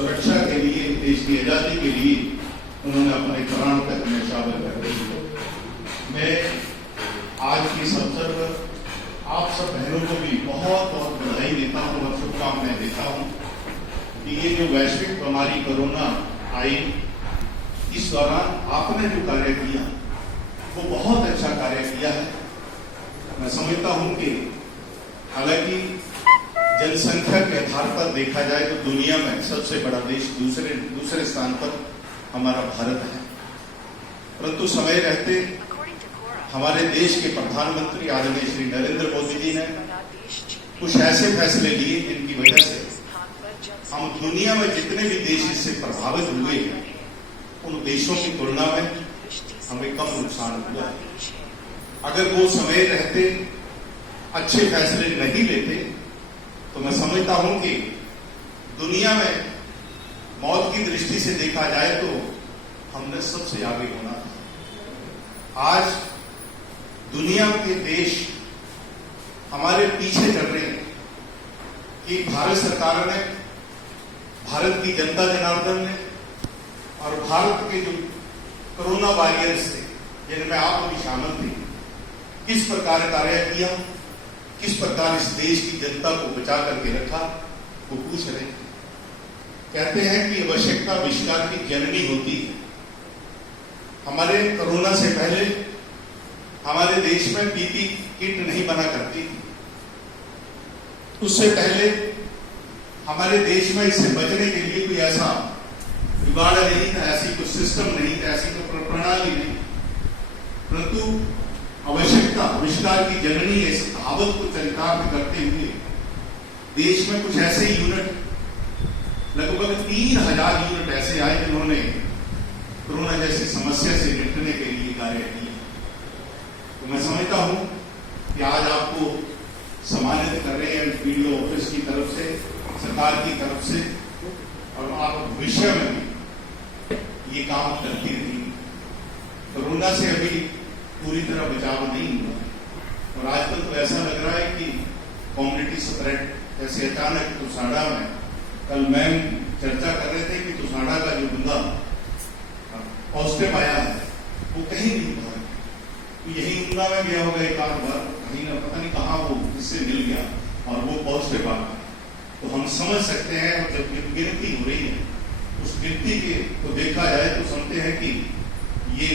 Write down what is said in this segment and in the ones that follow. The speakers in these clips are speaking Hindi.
सुरक्षा के लिए, देश की आजादी के लिए उन्होंने अपने प्राण तक न्यौछावर कर दिए। मैं आज के इस अवसर पर आप सब बहनों को भी बहुत बहुत बधाई देता हूँ और शुभकामनाएं देता हूँ कि ये जो वैश्विक बीमारी कोरोना आई, इस दौरान आपने जो कार्य किया वो बहुत अच्छा कार्य किया है। मैं समझता हूँ कि हालांकि जनसंख्या के आधार पर देखा जाए तो दुनिया में सबसे बड़ा देश दूसरे स्थान पर हमारा भारत है, परंतु समय रहते हमारे देश के प्रधानमंत्री आदरणीय श्री नरेंद्र मोदी जी ने कुछ ऐसे फैसले लिए जिनकी वजह से हम दुनिया में जितने भी देश इससे प्रभावित हुए हैं उन देशों की तुलना में हमें कम नुकसान हुआ है। अगर वो समय रहते अच्छे फैसले नहीं लेते तो मैं समझता हूं कि दुनिया में मौत की दृष्टि से देखा जाए तो हमने सबसे आगे होना था। आज दुनिया के देश हमारे पीछे चल रहे हैं कि भारत सरकार ने, भारत की जनता जनार्दन ने और भारत के जो कोरोना वॉरियर्स थे जिनमें आप भी शामिल थे, किस प्रकार कार्य किया, किस प्रकार इस देश की जनता को बचा करके रखा, वो पूछ रहे हैं। कहते हैं कि आवश्यकता आविष्कार की जननी होती है। हमारे कोरोना से पहले हमारे देश में पीपी किट नहीं बना करती थी। उससे पहले हमारे देश में इससे बचने के लिए कोई ऐसा जुगाड़ नहीं था, ऐसी कोई सिस्टम नहीं था, ऐसी कोई प्रणाली नहीं। परंतु आवश्यकता आविष्कार की जननी इस कहावत को चरितार्थ करते हुए देश में कुछ ऐसे यूनिट, लगभग 3000 यूनिट ऐसे आए जिन्होंने कोरोना जैसी समस्या से निपटने के लिए कार्य किया। तो मैं समझता हूं कि आज आपको सम्मानित कर रहे हैं वीडियो ऑफिस की तरफ से, सरकार की तरफ से, और आप भविष्य में भी ये काम करती रही। कोरोना से अभी पूरी तरह बचाव नहीं हुआ और आजकल तो ऐसा लग रहा है कि कम्युनिटी स्प्रेड, जैसे अचानक तुसाड़ा में कल मैम चर्चा कर रहे थे कि तुसाड़ा का जो बंदा पॉजिटिव आया है वो कहीं नहीं हुआ है, तो यही उमरा में गया होगा एक आध बार, कहीं ना पता नहीं कहाँ वो इससे मिल गया और वो पॉजिटिव आ गया। तो हम समझ सकते हैं, और जब गिनती हो रही है उस गिनती के को देखा जाए तो समझते हैं कि ये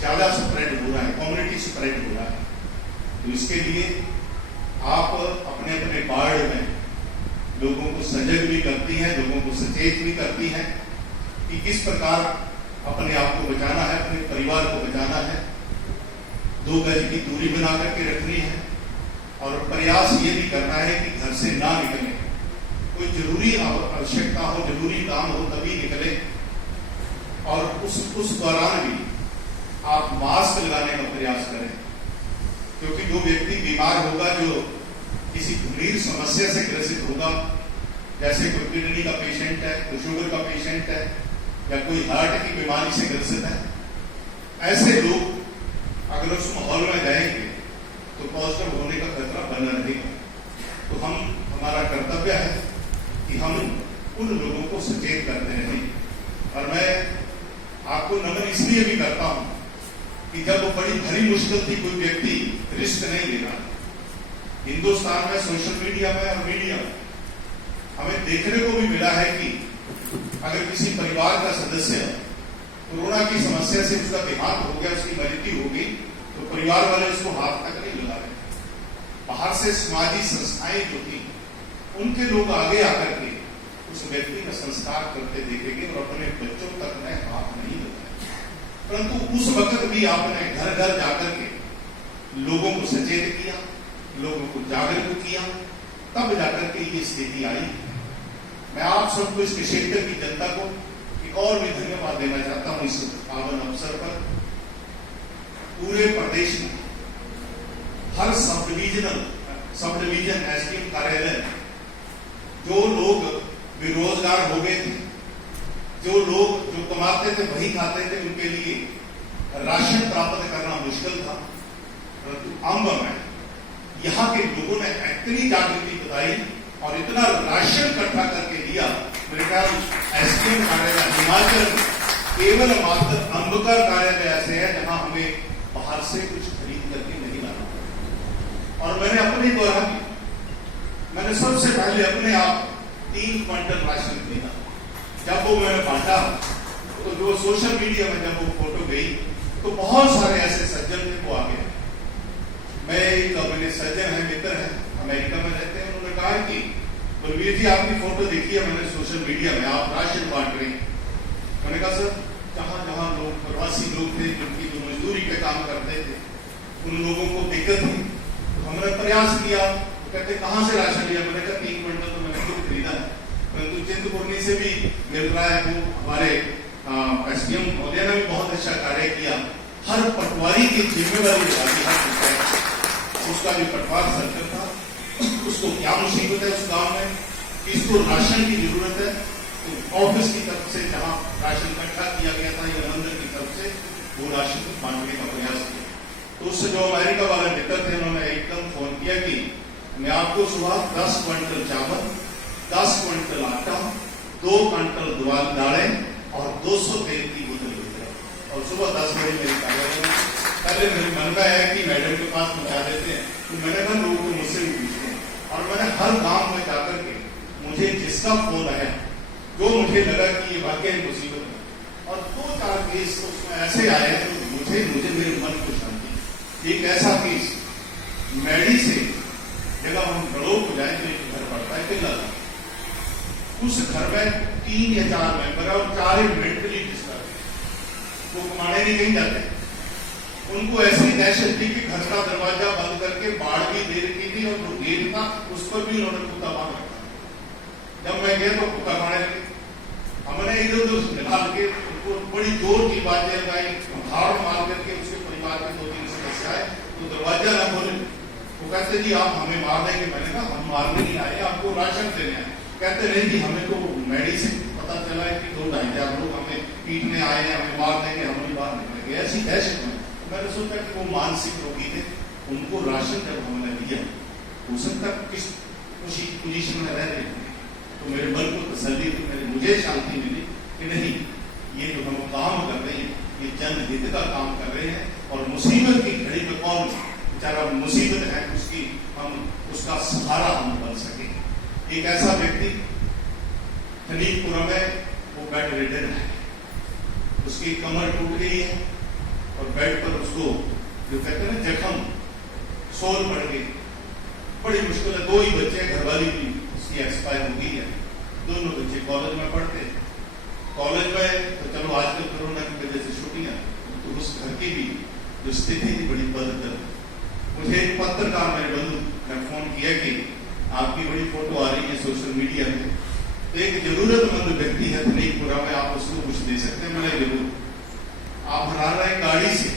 ज्यादा स्प्रेड हो रहा है, कम्युनिटी स्प्रेड हो रहा है। तो इसके लिए आप अपने अपने वार्ड में लोगों को सजग भी करती हैं, लोगों को सचेत भी करती हैं कि किस प्रकार अपने आप को बचाना है, अपने परिवार को बचाना है, 2 गज की दूरी बना करके रखनी है और प्रयास ये भी करना है कि घर से ना निकले। कोई जरूरी आवश्यकता हो, जरूरी काम हो तभी निकले, और उस दौरान भी आप मास्क लगाने का प्रयास करें, क्योंकि जो व्यक्ति बीमार होगा, जो किसी गंभीर समस्या से ग्रसित होगा, जैसे कोई किडनी का पेशेंट है, कोई शुगर का पेशेंट है या कोई हार्ट की बीमारी से ग्रसित है, ऐसे लोग अगर उस माहौल में जाएंगे तो पॉजिटिव होने का खतरा बना रहेगा। तो हमारा कर्तव्य है कि हम उन लोगों को सचेत करते रहें। और मैं आपको नमन इसलिए भी करता हूं कि जब वो बड़ी भारी मुश्किल थी, कोई व्यक्ति रिस्क नहीं ले रहा। हिंदुस्तान में सोशल मीडिया में और मीडिया में हमें देखने को भी मिला है कि अगर किसी परिवार का सदस्य कोरोना की समस्या से उसका देहांत हो गया, उसकी मृत्यु हो गई, तो परिवार वाले उसको हाथ तक नहीं लगा रहे। बाहर से समाजी संस्थाएं जो थी उनके लोग आगे आकर के उस व्यक्ति का संस्कार करते देखेंगे और अपने बच्चों तक में हाथ नहीं लगाए। परंतु उस वक्त भी आपने घर घर जाकर के लोगों को सचेत किया, लोगों को जागरूक किया, तब जाकर के ये स्थिति आई। मैं आप सबको, इस क्षेत्र की जनता को एक और भी धन्यवाद देना चाहता हूं इस पावन अवसर पर। पूरे प्रदेश में हर सब डिवीजन एसडीएम कार्यालय जो लोग बेरोजगार हो गए थे, जो लोग जो कमाते थे वही खाते थे, उनके लिए राशन प्राप्त करना मुश्किल था। परंतु अंब में यहाँ के लोगों ने इतनी जागृति बताई और इतना राशन इकट्ठा करके दिया हिमाचल केवल मात्र अंबकर कार्यालय ऐसे है जहां हमें बाहर से कुछ खरीद करके नहीं लाना पड़ता। और मैंने अपने द्वारा भी, मैंने सबसे पहले अपने आप 3 क्विंटल राशन खरीदा। जब वो मैंने बांटा तो जो सोशल मीडिया में जब वो फोटो गई तो बहुत सारे ऐसे सज्जन थे वो आ गए। मेरे सज्जन है, मित्र है, अमेरिका में रहते हैं, उन्होंने कहा कि बलवीर जी आपकी फोटो देखी है मैंने सोशल मीडिया में, आप राशन बांट रहे हैं। मैंने कहा सर जहां जहां लोग प्रवासी लोग थे जिनकी जो मजदूरी के काम करते थे उन लोगों को दिक्कत थी, तो हमने प्रयास किया। तो कहते कहां से राशन लिया? मैंने कहा 3 क्विंटल तो मैंने खुद खरीदा है, परंतु चिंतपूर्णी से भी मिल रहा है। वो हमारे एसडीएम महोदय ने भी बहुत अच्छा कार्य किया। हर पटवारी की जिम्मेदारी निभाई, उसका जो पटवार सर्कल था उसको क्या मुसीबत है उस गांव में, किसको राशन की जरूरत है, तो ऑफिस की तरफ से जहां राशन इकट्ठा किया गया था या मंदिर की तरफ से वो राशन को बांटने का प्रयास किया। तो उससे जो अमेरिका वाले मित्र थे उन्होंने एकदम फोन किया कि मैं आपको सुबह 10 क्विंटल चावल, 10 क्विंटल आटा, 2 क्विंटल दालें और 200 तेल की बोतल दे रहा हूं। और सुबह 10 बजे मेरे कार्यालय में, पहले मेरे मन में आया कि मैडम के पास पहुंचा देते हैं, तो मैंने कहा लोग तो मुझसे भी पूछते हैं। और मैंने हर गांव में जाकर के मुझे जिसका फोन आया जो मुझे लगा कि ये वाकई मुसीबत है, और 2-4 केस तो उसमें ऐसे आए तो मुझे मेरे मन को शांति। एक ऐसा केस मैडी से जगह हम गड़ों को जाए तो एक घर पड़ता है किला, उस घर में 3 या 4 मेंबर है और 4 मेंटली डिस्टर्ब, वो कमाने नहीं कहीं जाते। उनको ऐसी दहशत थी कि घर का दरवाजा बंद करके बाढ़ भी दे रखी थी और जो गेट था उस पर भी उन्होंने कुत्ता बांध रखा। जब मैं गया तो कुत्ता खाने लगे, हमने इधर उधर निकाल के उनको बड़ी जोर की बातें लगाई, हार मार करके उसके परिवार के 2-3 सदस्य आए तो दरवाजा ना खोले। वो कहते जी आप हमें मार देंगे। मैंने कहा हम मारने नहीं आए, आपको राशन देने आए। कहते नहीं जी हमें तो मेडिसिन पता चला है कि 2-2.5 लोग हमें पीटने आए हैं, हमें मार देंगे, हमें बाहर निकलेंगे। ऐसी दहशत में मैंने सोचा कि वो मानसिक रोगी थे, उनको राशन जब हमने दिया हो सकता किस पोजीशन में रह रहे थे, तो मेरे मन को तसल्ली थी, मुझे शांति मिली कि नहीं ये जो हम काम कर रहे हैं ये जनहित का काम कर रहे हैं। और मुसीबत की घड़ी में कौन बेचारा मुसीबत है उसका सहारा हम बन सके। एक ऐसा व्यक्ति खलीफपुरा में वो बेड रिडन है, उसकी कमर टूट गई है और बेड पर उसको जो कहते हैं ना जख्म, सोल पड़ गई, बड़ी मुश्किल है। 2 ही बच्चे, घरवाली भी उसकी एक्सपायर हो गई है, दोनों बच्चे कॉलेज में पढ़ते। कॉलेज में तो चलो आजकल कोरोना की वजह से छुट्टियां, तो उस घर की भी जो स्थिति थी बड़ी बदतर। मुझे एक पत्रकार मेरे बंधु ने फोन किया कि आपकी बड़ी फोटो आ रही है सोशल मीडिया में, तो एक जरूरतमंद व्यक्ति है खलीफपुरा में, आप उसको कुछ दे सकते हैं? मैंने जरूर। आप हरा रहे गाड़ी से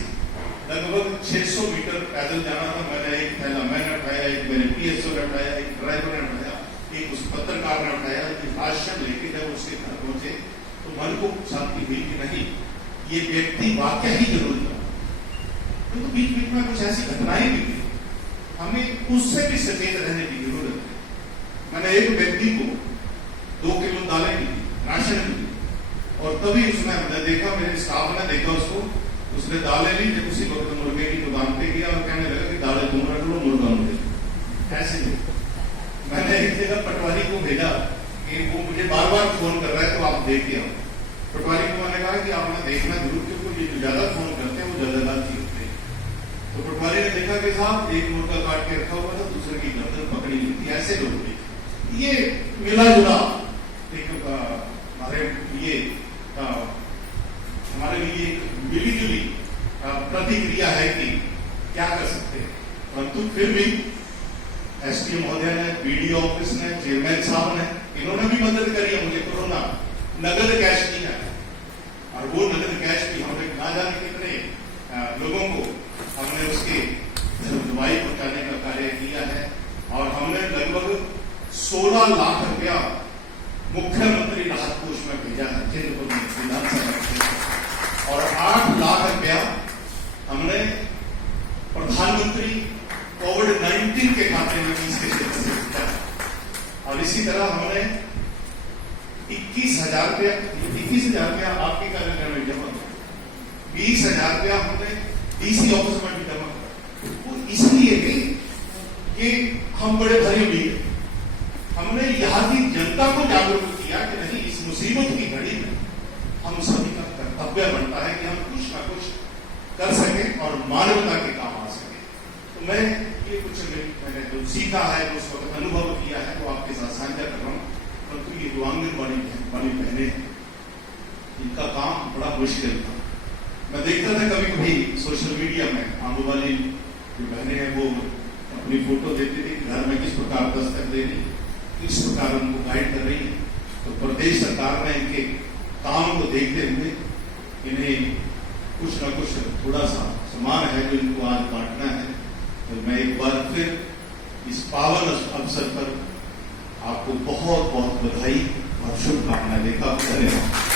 लगभग 600 मीटर पैदल जाना था। मैंने एक थैला मैंने उठाया, एक मेरे पीएसओ ने उठाया, एक ड्राइवर ने उठाया, एक उस पत्रकार ने उठाया। राशन लेके जब उसके घर पहुंचे तो मन को शांति हुई कि नहीं ये व्यक्ति वाकई ही जरूरत है। तो बीच बीच में कुछ ऐसी घटनाएं भी हुई, हमें उससे भी सचेत रहने की जरूरत है। मैंने एक व्यक्ति को 2 किलो दालें दी, राशन दी, और तभी उसने हमने देखा, मेरे स्टाफ ने देखा उसको, उसने दालें ली, जब उसी वक्त मुर्गे की दुकान पे गया और कहने लगा कि दालें तुम रख लो, मुर्गा मुझे। ऐसे नहीं। मैंने एक जगह पटवारी को भेजा कि वो मुझे बार बार फोन कर रहा है तो आप देख के आओ। पटवारी को मैंने कहा कि आपने देखना जरूर, क्योंकि ये जो ज्यादा फोन करते हैं वो ज्यादा लालची होते हैं। तो पटवारी ने देखा कि साहब एक मुर्गा काट के रखा हुआ था, दूसरे की गर्दन पकड़ी हुई थी, ऐसे लोग थे। ये मिला जुला एक हमारे लिए मिली जुली प्रतिक्रिया है कि क्या कर सकते हैं। परंतु फिर भी एसपी महोदय ने, बीडीओ ऑफिस ने, चेयरमैन साहब ने, इन्होंने भी मदद करी है मुझे। कोरोना नगद कैश नहीं है, और वो नगद कैश भी हमने ना जाने कितने लोगों को हमने उसके दवाई पहुंचाने का कार्य किया है। और हमने लगभग 16 लाख रुपया मुख्यमंत्री राहत कोष में भेजा है चिंतपूर्णी विधानसभा, और 8 लाख रुपया हमने प्रधानमंत्री कोविड-19 के खाते में 20 के क्षेत्र से भेजा है। और इसी तरह हमने 21,000 रुपया 21,000 रुपया आपके कार्यक्रम में जमा किया, 20,000 रुपया हमने डीसी ऑफिस में भी जमा किया। वो इसलिए नहीं कि हम बड़े भरे हुए हैं, हमने यहाँ की जनता को जागरूक किया कि नहीं, इस मुसीबत की घड़ी में हम सभी का कर्तव्य बनता है कि हम कुछ ना कुछ कर सकें और मानवता के काम आ सके। तो मैं ये कुछ मैंने जो सीखा है, उस वक्त अनुभव किया है, वो आपके साथ साझा कर रहा हूँ। परंतु ये जो आंगनबाड़ी बहनें हैं, इनका काम बड़ा मुश्किल था। मैं देखता था कभी कभी सोशल मीडिया में आने वाली जो बहनें हैं वो अपनी फोटो देती थी, घर में किस प्रकार दस्तक देनी, किस प्रकार उनको गाइड कर रही है। तो प्रदेश सरकार ने इनके काम को देखते हुए इन्हें कुछ ना कुछ थोड़ा सा सामान है जो इनको आज बांटना है। तो मैं एक बार फिर इस पावन अवसर पर आपको बहुत बहुत बधाई और शुभकामनाएं देता हूं। धन्यवाद।